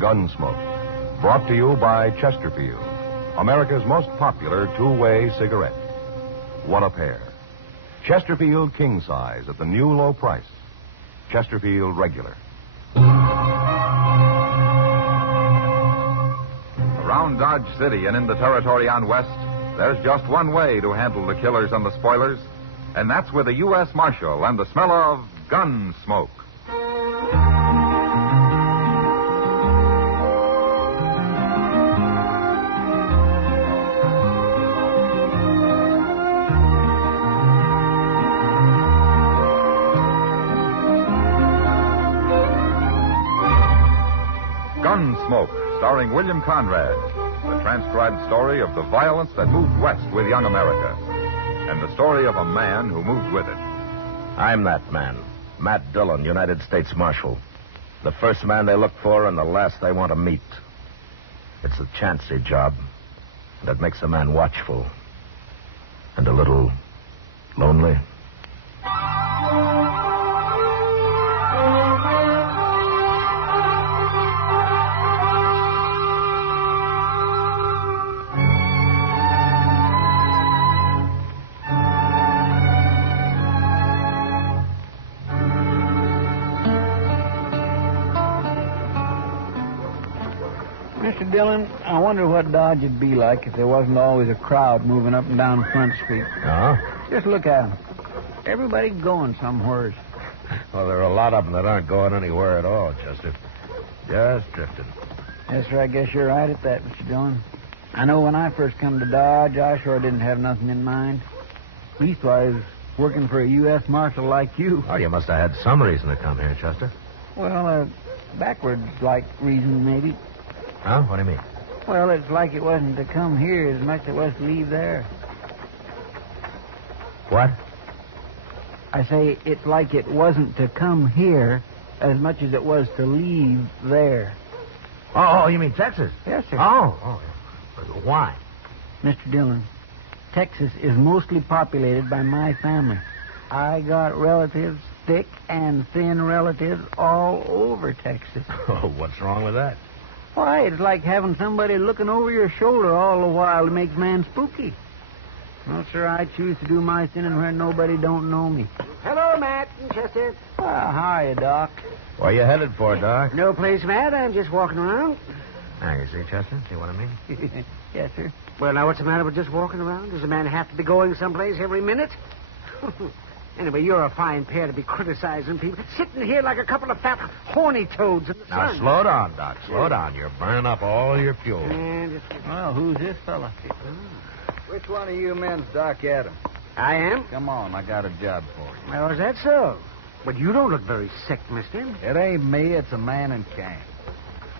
Gunsmoke. Brought to you by Chesterfield, America's most popular two-way cigarette. One a pair. Chesterfield King Size at the new low price. Chesterfield Regular. Around Dodge City and in the territory on West, there's just one way to handle the killers and the spoilers, and that's with a U.S. Marshal and the smell of Gunsmoke. Gunsmoke, starring William Conrad, the transcribed story of the violence that moved west with young America, and the story of a man who moved with it. I'm that man, Matt Dillon, United States Marshal. The first man they look for and the last they want to meet. It's a chancy job that makes a man watchful and a little lonely. Mr. Dillon, I wonder what Dodge would be like if there wasn't always a crowd moving up and down Front Street. Oh? Just look at them. Everybody going somewheres. Well, there are a lot of them that aren't going anywhere at all, Chester. Just drifting. Yes, sir, I guess you're right at that, Mr. Dillon. I know when I first come to Dodge, I sure didn't have nothing in mind. Leastwise, working for a U.S. Marshal like you. Oh, you must have had some reason to come here, Chester. Well, backwards-like reason, maybe. Huh? What do you mean? Well, it's like it wasn't to come here as much as it was to leave there. What? I say it's like it wasn't to come here as much as it was to leave there. Oh, you mean Texas? Yes, sir. Oh. Why? Mr. Dillon, Texas is mostly populated by my family. I got relatives, thick and thin relatives, all over Texas. Oh, what's wrong with that? Why, it's like having somebody looking over your shoulder all the while. It makes man spooky. Well, sir, I choose to do my sinning where nobody don't know me. Hello, Matt and Chester. Well, how are you, Doc? Where you headed for, Doc? No place, Matt. I'm just walking around. Now, you see, Chester? See what I mean? Yes, sir. Well, now, what's the matter with just walking around? Does a man have to be going someplace every minute? Anyway, you're a fine pair to be criticizing people. Sitting here like a couple of fat, horny toads in the Now, sun. slow down, Doc. Slow down. You're burning up all your fuel. Well, who's this fella? Which one of you men's Doc Adams? I am? Come on, I got a job for you. Well, is that so? But you don't look very sick, mister. It ain't me, it's a man in camp.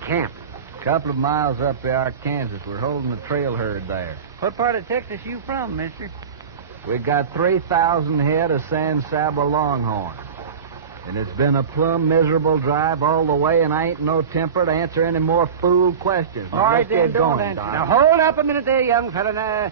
Camp? A couple of miles up the Arkansas. We're holding the trail herd there. What part of Texas you from, mister? We got 3,000 head of San Saba Longhorn. And it's been a plumb miserable drive all the way, and I ain't no temper to answer any more fool questions. All right, Let's then, get don't going, answer. Doc. Now, hold up a minute there, young fella. Now,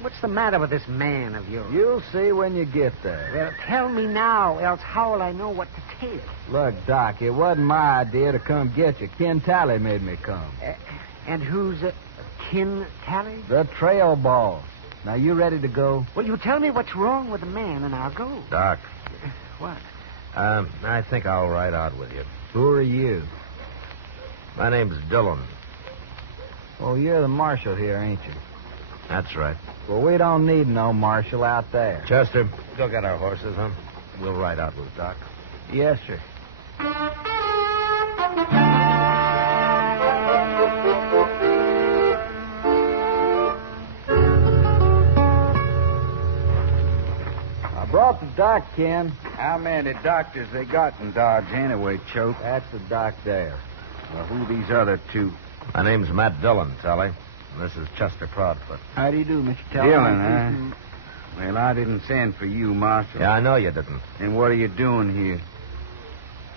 what's the matter with this man of yours? You'll see when you get there. Well, tell me now, else how will I know what to take? Look, Doc, it wasn't my idea to come get you. Ken Talley made me come. And who's Kin Tally? The trail boss. Now, you ready to go? Well, you tell me what's wrong with the man, and I'll go. Doc, What? I think I'll ride out with you. Who are you? My name's Dillon. Oh, you're the marshal here, ain't you? That's right. Well, we don't need no marshal out there. Chester, go get our horses, huh? We'll ride out with Doc. Yes, sir. I brought the doc, Ken. How many doctors they got in Dodge anyway, Choke? That's the doc there. Well, who these other two? My name's Matt Dillon, Sally. And this is Chester Proudfoot. How do you do, Mr. Teller? Dillon, huh? Well, I didn't send for you, Marshal. Yeah, I know you didn't. Then what are you doing here?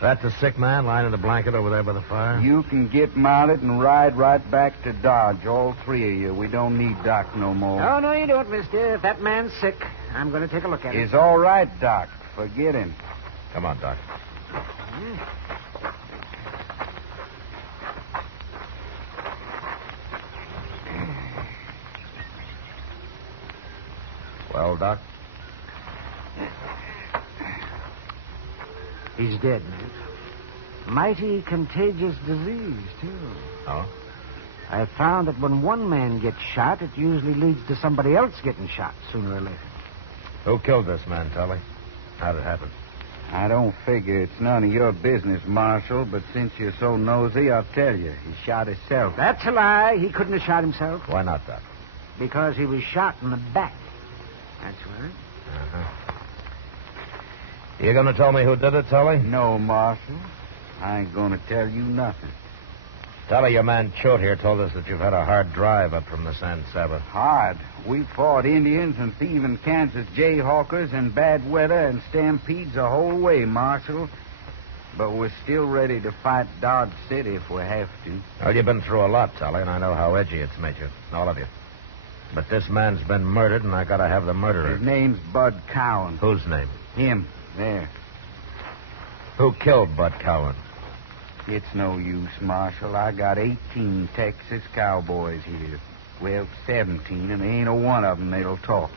That's a sick man lying in the blanket over there by the fire? You can get mounted and ride right back to Dodge, all three of you. We don't need Doc no more. Oh, no, you don't, mister. If that man's sick, I'm going to take a look at him. It's all right, Doc. Forget him. Come on, Doc. old Doc? He's dead, mate. Mighty contagious disease, too. Oh? I found that when one man gets shot, it usually leads to somebody else getting shot sooner or later. Who killed this man, Tully? How'd it happen? I don't figure it's none of your business, Marshal, but since you're so nosy, I'll tell you. He shot himself. That's a lie. He couldn't have shot himself. Why not, Doc? Because he was shot in the back. That's right. Uh-huh. You gonna tell me who did it, Tully? No, Marshal. I ain't gonna tell you nothing. Tully, your man Choate here told us that you've had a hard drive up from the San Saba. Hard. We fought Indians and thieving Kansas jayhawkers in bad weather and stampedes the whole way, Marshal. But we're still ready to fight Dodge City if we have to. Well, you've been through a lot, Tully, and I know how edgy it's made you. All of you. But this man's been murdered, and I gotta have the murderer. His name's Bud Cowan. Whose name? Him. There. Who killed Bud Cowan? It's no use, Marshal. I got 18 Texas Cowboys here. Well, 17, and there ain't a one of them that'll talk.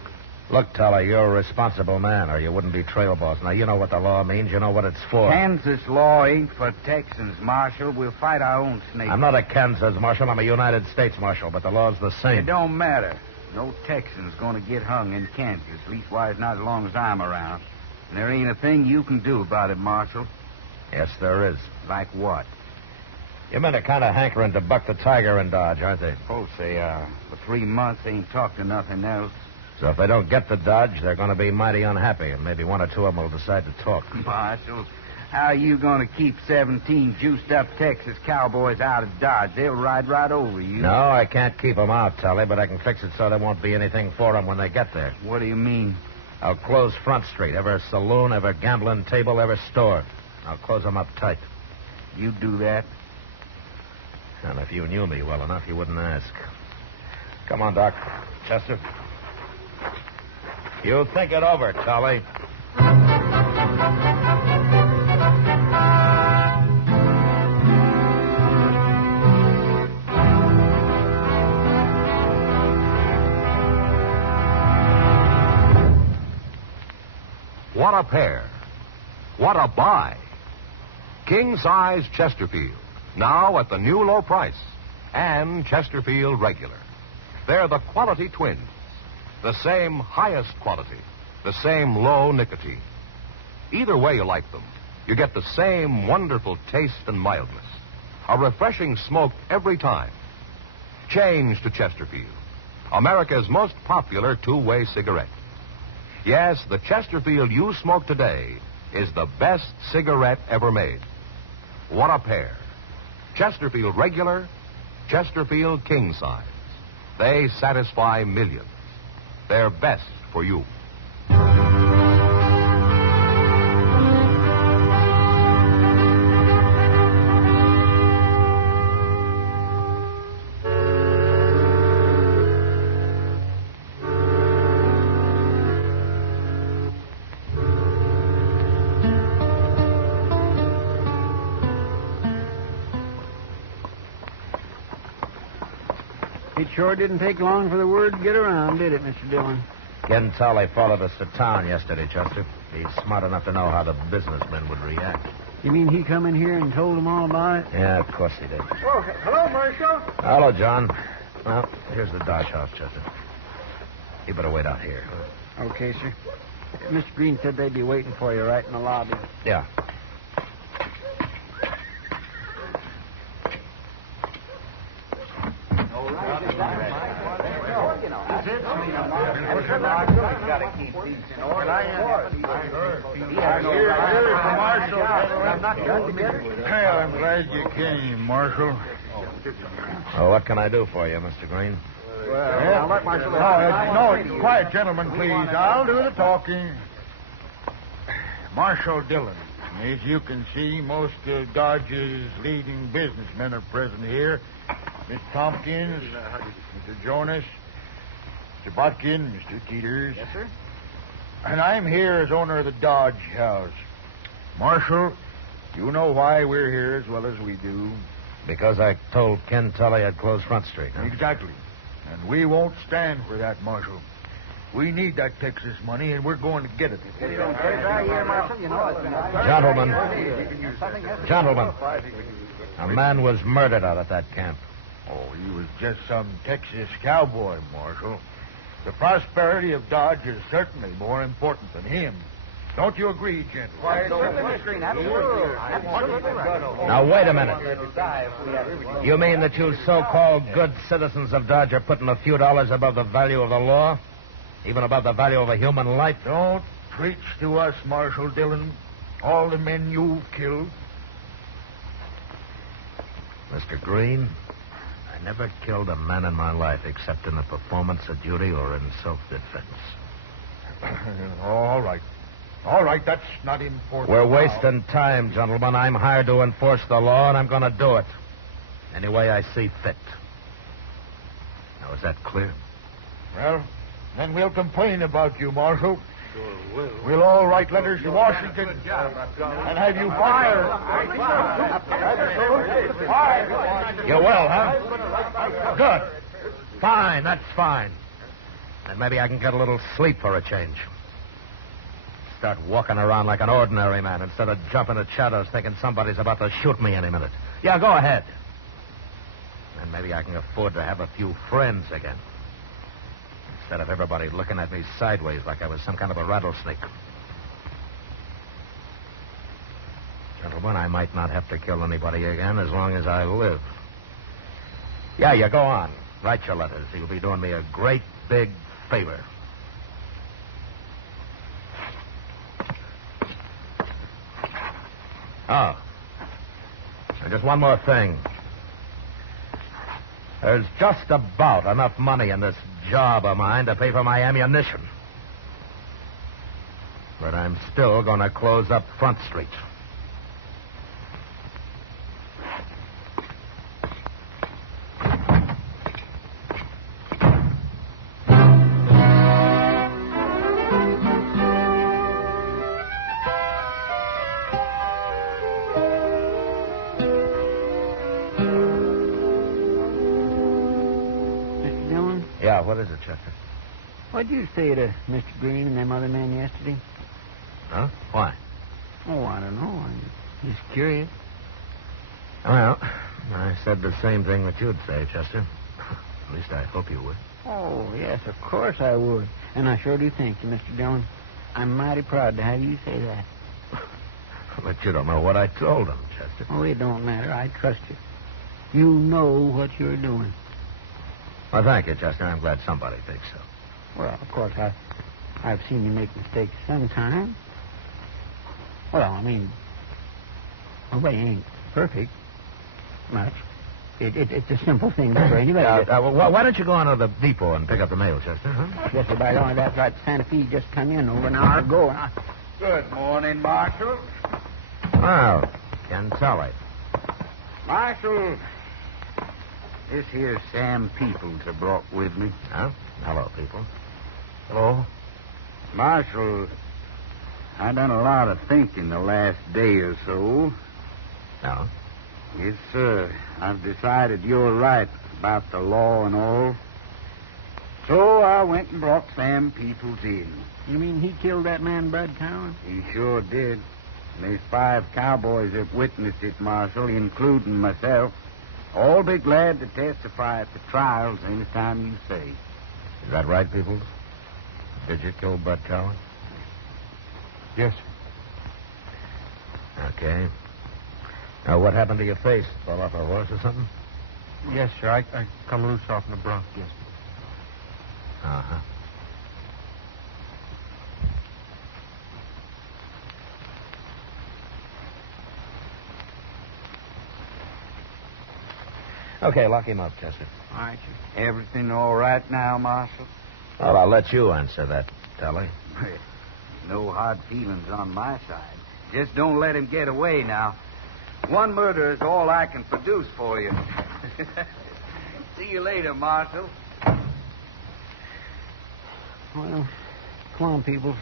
Look, Tully, you're a responsible man, or you wouldn't be trail boss. Now, you know what the law means. You know what it's for. Kansas law ain't for Texans, Marshal. We'll fight our own snakes. I'm not a Kansas marshal. I'm a United States marshal, but the law's the same. It don't matter. No Texan's going to get hung in Kansas, leastwise not as long as I'm around. And there ain't a thing you can do about it, Marshal. Yes, there is. Like what? Your men are kind of hankering to buck the tiger in Dodge, aren't they? Oh, say, for 3 months, they ain't talked to nothing else. So if they don't get the Dodge, they're going to be mighty unhappy, and maybe one or two of them will decide to talk. Marshal, how are you going to keep 17 juiced-up Texas Cowboys out of Dodge? They'll ride right over you. No, I can't keep them out, Tully, but I can fix it so there won't be anything for them when they get there. What do you mean? I'll close Front Street, every saloon, every gambling table, every store. I'll close them up tight. You do that? And if you knew me well enough, you wouldn't ask. Come on, Doc. Chester. You think it over, Tully. What a pair. What a buy. King-size Chesterfield, now at the new low price, and Chesterfield Regular. They're the quality twins. The same highest quality, the same low nicotine. Either way you like them, you get the same wonderful taste and mildness. A refreshing smoke every time. Change to Chesterfield, America's most popular two-way cigarette. Yes, the Chesterfield you smoke today is the best cigarette ever made. What a pair. Chesterfield Regular, Chesterfield King Size. They satisfy millions. They're best for you. It sure didn't take long for the word to get around, did it, Mr. Dillon? Ken Tully followed us to town yesterday, Chester. He's smart enough to know how the businessmen would react. You mean he come in here and told them all about it? Yeah, of course he did. Oh, hello, Marshal. Hello, John. Well, here's the Dodge house, Chester. You better wait out here. Okay, sir. Mr. Green said they'd be waiting for you right in the lobby. Yeah. Well, I'm glad you came, Marshal. Well, what can I do for you, Mr. Green? Well, no, quiet, gentlemen, please. I'll do the talking. Marshal Dillon. As you can see, most of Dodge's leading businessmen are present here. Miss Tompkins, Mr. Jonas, Mr. Botkin, Mr. Teeters. Yes, sir. And I'm here as owner of the Dodge House. Marshal, you know why we're here as well as we do. Because I told Ken Tully I'd close Front Street, huh? Exactly. And we won't stand for that, Marshal. We need that Texas money, and we're going to get it. Gentlemen, a man was murdered out at that camp. Oh, he was just some Texas cowboy, Marshal. The prosperity of Dodge is certainly more important than him. Don't you agree, gentlemen? Now, wait a minute. You mean that you so-called good citizens of Dodge are putting a few dollars above the value of the law? Even above the value of a human life? Don't preach to us, Marshal Dillon. All the men you've killed. Mr. Green, I never killed a man in my life except in the performance of duty or in self-defense. All right. All right, that's not important. We're wasting time, gentlemen. I'm hired to enforce the law, and I'm going to do it any way I see fit. Now, is that clear? Well, then we'll complain about you, Marshal. Sure will. We'll all write letters to Washington and have you fired. You will, huh? Good. Fine, that's fine. And maybe I can get a little sleep for a change. Start walking around like an ordinary man instead of jumping at shadows thinking somebody's about to shoot me any minute. Yeah, go ahead. And maybe I can afford to have a few friends again. Instead of everybody looking at me sideways like I was some kind of a rattlesnake. Gentlemen, I might not have to kill anybody again as long as I live. Yeah, you go on. Write your letters. You'll be doing me a great big favor. Oh. And just one more thing. There's just about enough money in this job of mine to pay for my ammunition. But I'm still going to close up Front Street. What is it, Chester? What'd you say to Mr. Green and them other men yesterday? Huh? Why? Oh, I don't know. I'm just curious. Well, I said the same thing that you'd say, Chester. At least I hope you would. Oh, yes, of course I would. And I sure do thank you, Mr. Dillon. I'm mighty proud to have you say that. But you don't know what I told him, Chester. Oh, it don't matter. I trust you. You know what you're doing. Well, thank you, Chester. I'm glad somebody thinks so. Well, of course, I've seen you make mistakes sometimes. Well, I mean, nobody ain't perfect much. It's a simple thing for anybody. Why don't you go on to the depot and pick up the mail, Chester? Huh? Yes, sir. By the way, that's right. Santa Fe just come in over an hour ago. Good morning, Marshal. Well, Ken Tully. Marshal, this here Sam Peoples I brought with me. Huh? Hello, people. Hello. Marshal, I done a lot of thinking the last day or so. No? Yes, sir. I've decided you're right about the law and all. So I went and brought Sam Peoples in. You mean he killed that man, Bud Cowan? He sure did. And there's 5 cowboys that witnessed it, Marshal, including myself. All be glad to testify at the trials any time you say. Is that right, people? Did you kill Bud Cowan? Yes. Okay. Now, what happened to your face? Fell off a horse or something? Yes, sir. I come loose off in the Bronx, yes. Uh-huh. Okay, lock him up, Chester. All right, sir. Everything all right now, Marshal? Well, I'll let you answer that, Tully. No hard feelings on my side. Just don't let him get away now. One murder is all I can produce for you. See you later, Marshal. Well, come on, people.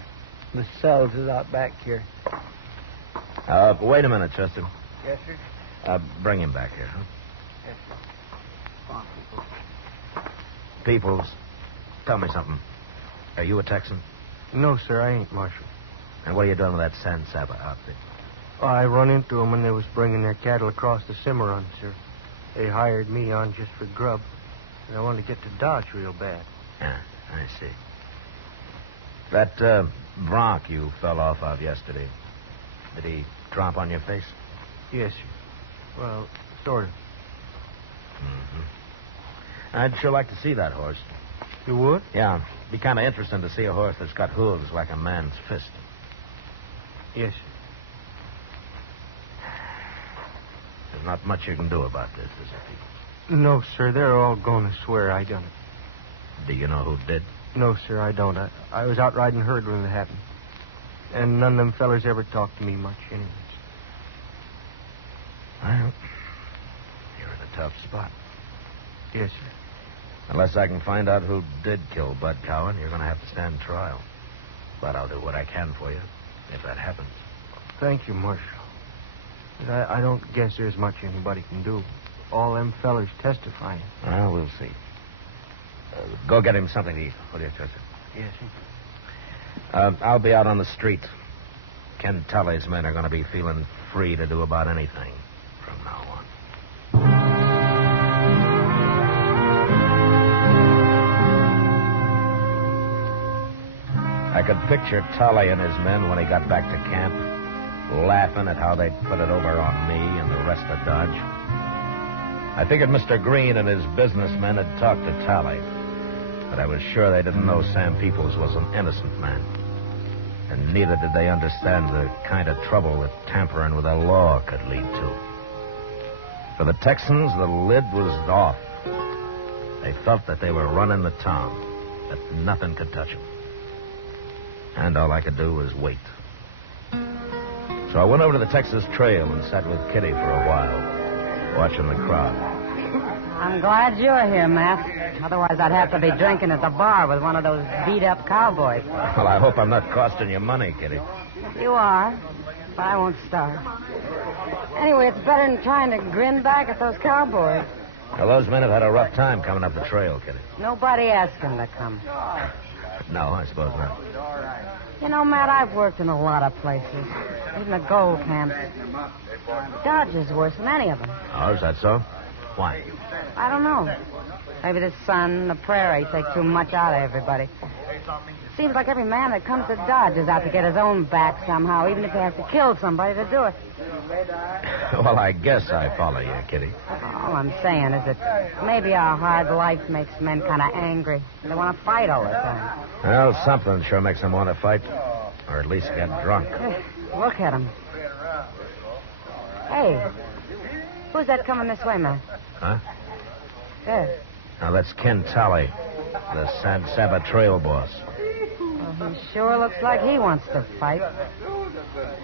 The cells is out back here. Wait a minute, Chester. Yes, sir? Bring him back here, huh? Yes, sir. Come on, people. Peoples, tell me something. Are you a Texan? No, sir, I ain't, Marshal. And what are you doing with that San Saba outfit? Oh, I run into them when they was bringing their cattle across the Cimarron, sir. They hired me on just for grub. And I wanted to get to Dodge real bad. Yeah, I see. That bronc you fell off of yesterday, did he drop on your face? Yes, sir. Well, sort of. Mm-hmm. I'd sure like to see that horse. You would? Yeah. Be kind of interesting to see a horse that's got hooves like a man's fist. Yes, sir. There's not much you can do about this, is there, Pete? No, sir. They're all going to swear I done it. Do you know who did? No, sir, I don't. I was out riding herd when it happened. And none of them fellers ever talked to me much, anyways. Well, you're in a tough spot. Yes, sir. Unless I can find out who did kill Bud Cowan, you're going to have to stand trial. But I'll do what I can for you, if that happens. Thank you, Marshal. But I don't guess there's much anybody can do. All them fellers testifying. Well, we'll see. Go get him something to eat, will you, Chester? Yes, sir. I'll be out on the street. Ken Tully's men are going to be feeling free to do about anything from now on. I could picture Tully and his men when he got back to camp, laughing at how they'd put it over on me and the rest of Dodge. I figured Mr. Green and his businessmen had talked to Tully, but I was sure they didn't know Sam Peoples was an innocent man. And neither did they understand the kind of trouble that tampering with the law could lead to. For the Texans, the lid was off. They felt that they were running the town, that nothing could touch them. And all I could do was wait. So I went over to the Texas Trail and sat with Kitty for a while, watching the crowd. I'm glad you're here, Matt. Otherwise, I'd have to be drinking at the bar with one of those beat-up cowboys. Well, I hope I'm not costing you money, Kitty. You are, but I won't starve. Anyway, it's better than trying to grin back at those cowboys. Well, those men have had a rough time coming up the trail, Kitty. Nobody asked them to come. No, I suppose not. You know, Matt, I've worked in a lot of places, even the gold camps. Dodge is worse than any of them. Oh, is that so? Why? I don't know. Maybe the sun, the prairie take too much out of everybody. Seems like every man that comes to Dodge is out to get his own back somehow, even if he has to kill somebody to do it. Well, I guess I follow you, Kitty. All I'm saying is that maybe our hard life makes men kind of angry. They want to fight all the time. Well, something sure makes them want to fight, or at least get drunk. Look at them. Hey, who's that coming this way, man? Huh? There. Now, that's Ken Tully, the San Saba trail boss. Well, he sure looks like he wants to fight.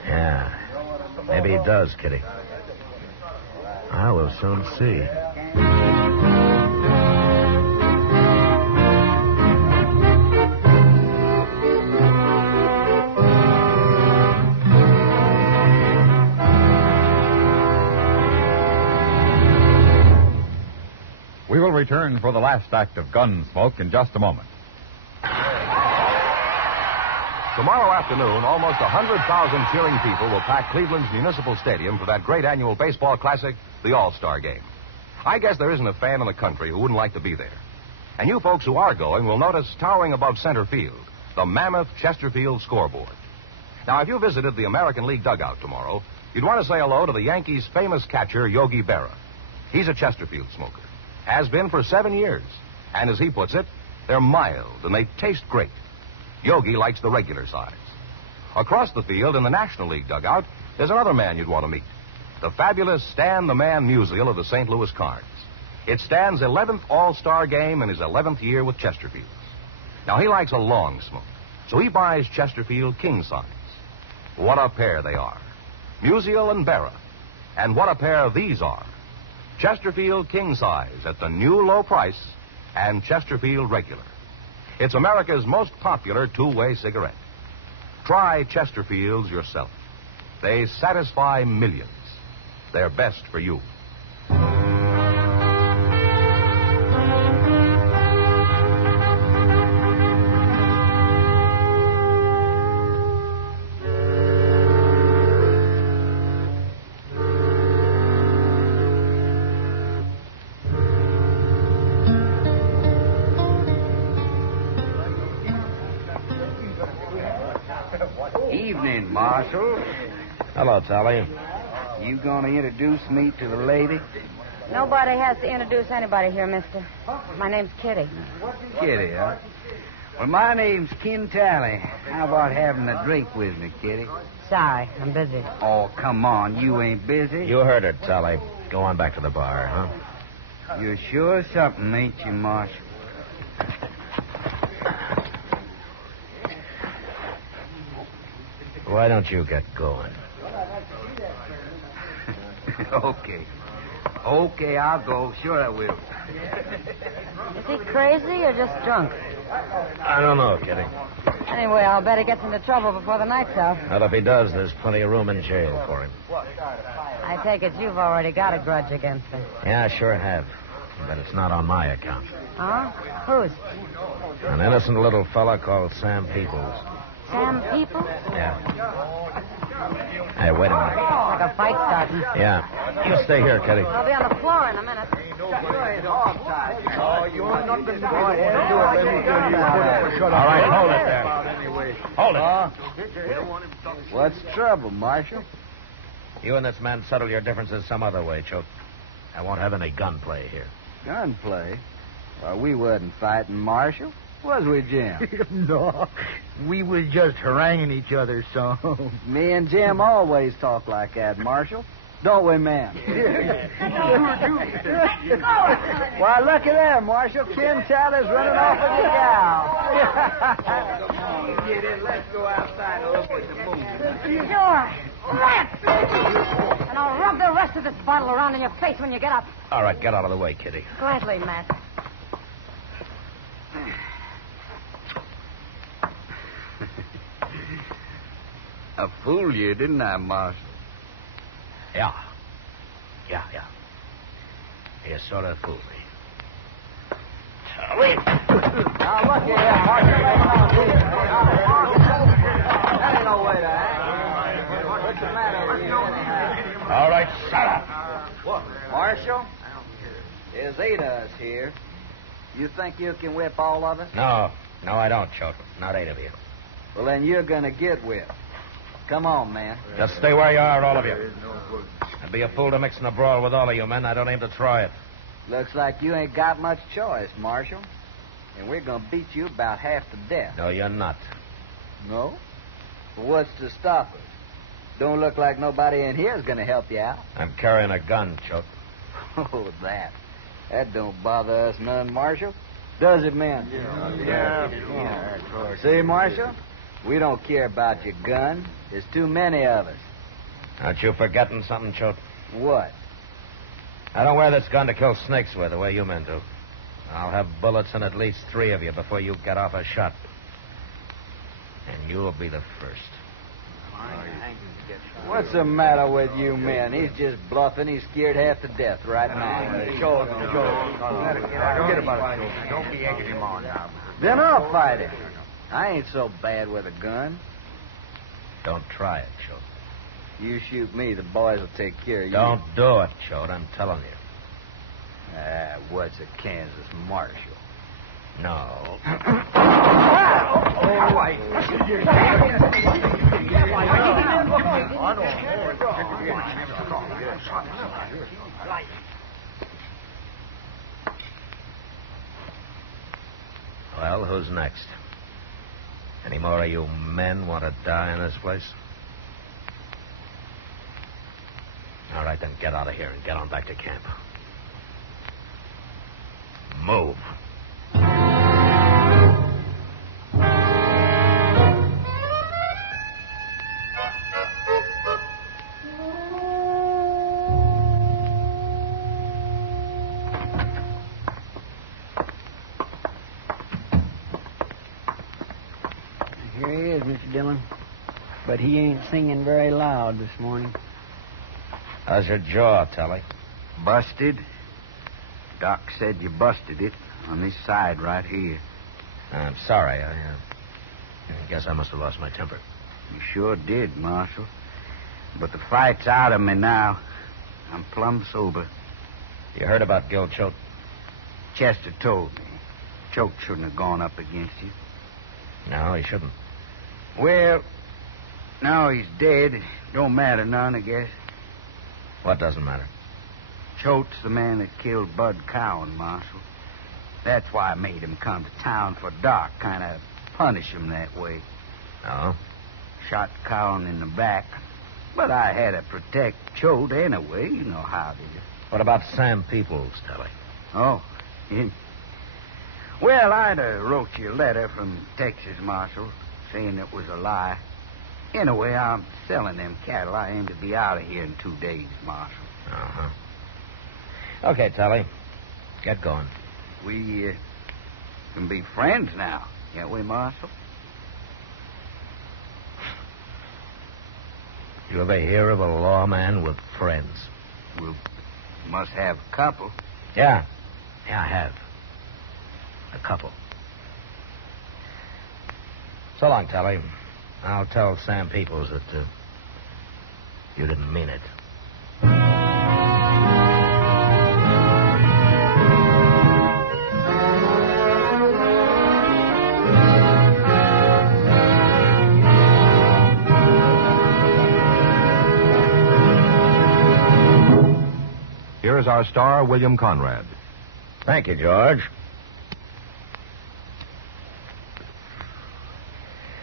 Yeah. Maybe he does, Kitty. I will soon see. We will return for the last act of Gunsmoke in just a moment. Tomorrow afternoon, almost 100,000 cheering people will pack Cleveland's Municipal Stadium for that great annual baseball classic, the All-Star Game. I guess there isn't a fan in the country who wouldn't like to be there. And you folks who are going will notice towering above center field, the mammoth Chesterfield scoreboard. Now, if you visited the American League dugout tomorrow, you'd want to say hello to the Yankees' famous catcher, Yogi Berra. He's a Chesterfield smoker. Has been for 7 years. And as he puts it, they're mild and they taste great. Yogi likes the regular size. Across the field in the National League dugout, there's another man you'd want to meet. The fabulous Stan the Man Musial of the St. Louis Cards. It's Stan's 11th All-Star game in his 11th year with Chesterfield. Now, he likes a long smoke, so he buys Chesterfield king size. What a pair they are. Musial and Berra. And what a pair these are. Chesterfield king size at the new low price and Chesterfield regular. It's America's most popular two-way cigarette. Try Chesterfields yourself. They satisfy millions. They're best for you. Marshal, Hello, Tally. you gonna introduce me to the lady? Nobody has to introduce anybody here, mister. My name's Kitty. Kitty, huh? Well, my name's Ken Tally. How about having a drink with me, Kitty? Sorry, I'm busy. Oh, come on. You ain't busy? You heard her, Tally. Go on back to the bar, huh? You're sure something, ain't you, Marshal? Why don't you get going? Okay. Okay, I'll go. Sure I will. Is he crazy or just drunk? I don't know, Kitty. Anyway, I'll bet he gets into trouble before the night's out. Well, if he does, there's plenty of room in jail for him. I take it you've already got a grudge against him. Yeah, I sure have. But it's not on my account. Huh? Whose? An innocent little fella called Sam Peoples. Sam People? Yeah. Hey, wait a minute. Like a fight starting. Yeah. You stay here, Kitty. I'll be on the floor in a minute. All right, hold it there. Hold it. What's the trouble, Marshal? You and this man settle your differences some other way, Choke. I won't have any gunplay here. Gunplay? Well, we wasn't fighting, Marshal. Was we, Jim? No, we was just haranguing each other, so. Me and Jim always talk like that, Marshal. Don't we, man? Why, look at there, Marshal. Ken Tally's running off with the gal. Get in. Let's go outside and look at the moon. Sure. Rat! And I'll rub the rest of this bottle around in your face when you get up. All right, get out of the way, Kitty. Gladly, Matt. I fooled you, didn't I, Marshal? Yeah. You sort of fooled me. Now, look here, Marshal. That ain't no way to act. What's the matter with you, anyhow? All right, shut up. Marshal, there's 8 of us here. You think you can whip all of us? No, I don't, Choke. Not 8 of you. Well, then you're going to get whipped. Come on, man. Just stay where you are, all of you. I'd be a fool to mix in a brawl with all of you men. I don't aim to try it. Looks like you ain't got much choice, Marshal. And we're going to beat you about half to death. No, you're not. No? Well, what's to stop us? Don't look like nobody in here is going to help you out. I'm carrying a gun, Choke. Oh, that. That don't bother us none, Marshal. Does it, man? Yeah, of course. See, Marshal? We don't care about your gun. There's too many of us. Aren't you forgetting something, Choke? What? I don't wear this gun to kill snakes with the way you men do. I'll have bullets in at least 3 of you before you get off a shot. And you'll be the first. What's the matter with you men? He's just bluffing. He's scared half to death right now. Show him. Forget about it. Don't be egging him on now. Then I'll fight him. I ain't so bad with a gun. Don't try it, Choke. You shoot me, the boys will take care of you. Don't do it, Choke. I'm telling you. What's a Kansas Marshal? No. Well, who's next? Any more of you men want to die in this place? All right, then get out of here and get on back to camp. Move. Here he is, Mr. Dillon. But he ain't singing very loud this morning. How's your jaw, Telly? Busted? Doc said you busted it on this side right here. I'm sorry. I guess I must have lost my temper. You sure did, Marshal. But the fight's out of me now. I'm plumb sober. You heard about Gil Choate? Chester told me. Choate shouldn't have gone up against you. No, he shouldn't. Well, Now he's dead. Don't matter none, I guess. What doesn't matter? Choate's the man that killed Bud Cowan, Marshal. That's why I made him come to town for Doc. Kind of punish him that way. Oh? Shot Cowan in the back. But I had to protect Choate anyway. You know how it is. What about Sam Peoples, Telly? Oh, him. Well, I'd wrote you a letter from Texas, Marshal, saying it was a lie. Anyway, I'm selling them cattle. I aim to be out of here in 2 days, Marshal. Uh-huh. Okay, Telly. Get going. We can be friends now, can't we, Marshal? You ever hear of a lawman with friends? We must have a couple. Yeah. Yeah, I have. A couple. So long, Telly. I'll tell Sam Peoples that you didn't mean it. Here is our star, William Conrad. Thank you, George.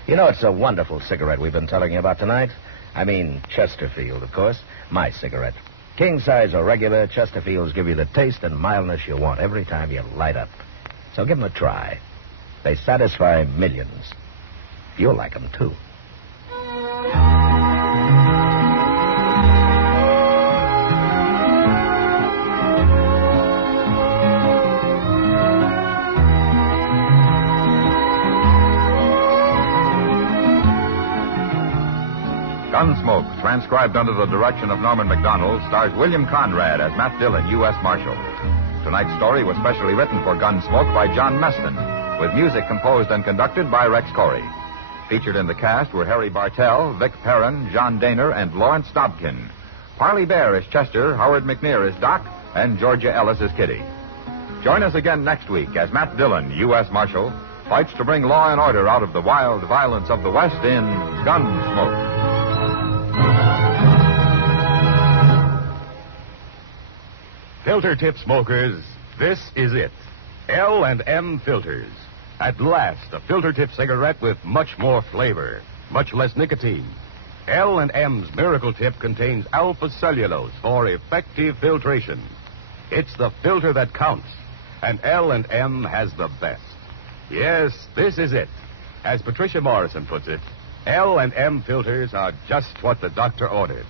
You know, it's a wonderful cigarette we've been telling you about tonight. I mean, Chesterfield, of course. My cigarette. King size or regular, Chesterfields give you the taste and mildness you want every time you light up. So give them a try. They satisfy millions. You'll like them, too. Gunsmoke, transcribed under the direction of Norman MacDonnell, stars William Conrad as Matt Dillon, U.S. Marshal. Tonight's story was specially written for Gunsmoke by John Meston, with music composed and conducted by Rex Corey. Featured in the cast were Harry Bartell, Vic Perrin, John Daner, and Lawrence Dobkin. Parley Baer is Chester, Howard McNear is Doc, and Georgia Ellis is Kitty. Join us again next week as Matt Dillon, U.S. Marshal, fights to bring law and order out of the wild violence of the West in Gunsmoke. Filter tip smokers, this is it. L&M Filters. At last, a filter tip cigarette with much more flavor, much less nicotine. L&M's Miracle Tip contains alpha cellulose for effective filtration. It's the filter that counts, and L&M has the best. Yes, this is it. As Patricia Morrison puts it, L&M filters are just what the doctor ordered.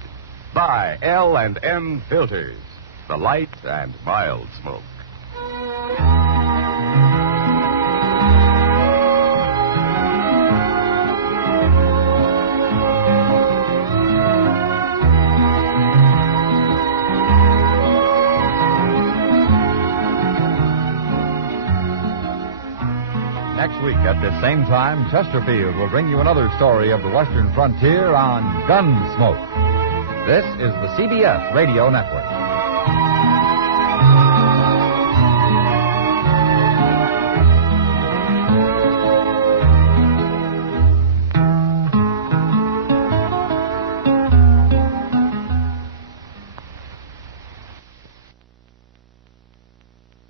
Buy L&M Filters. The light and mild smoke. Next week at this same time, Chesterfield will bring you another story of the Western frontier on Gunsmoke. This is the CBS Radio Network.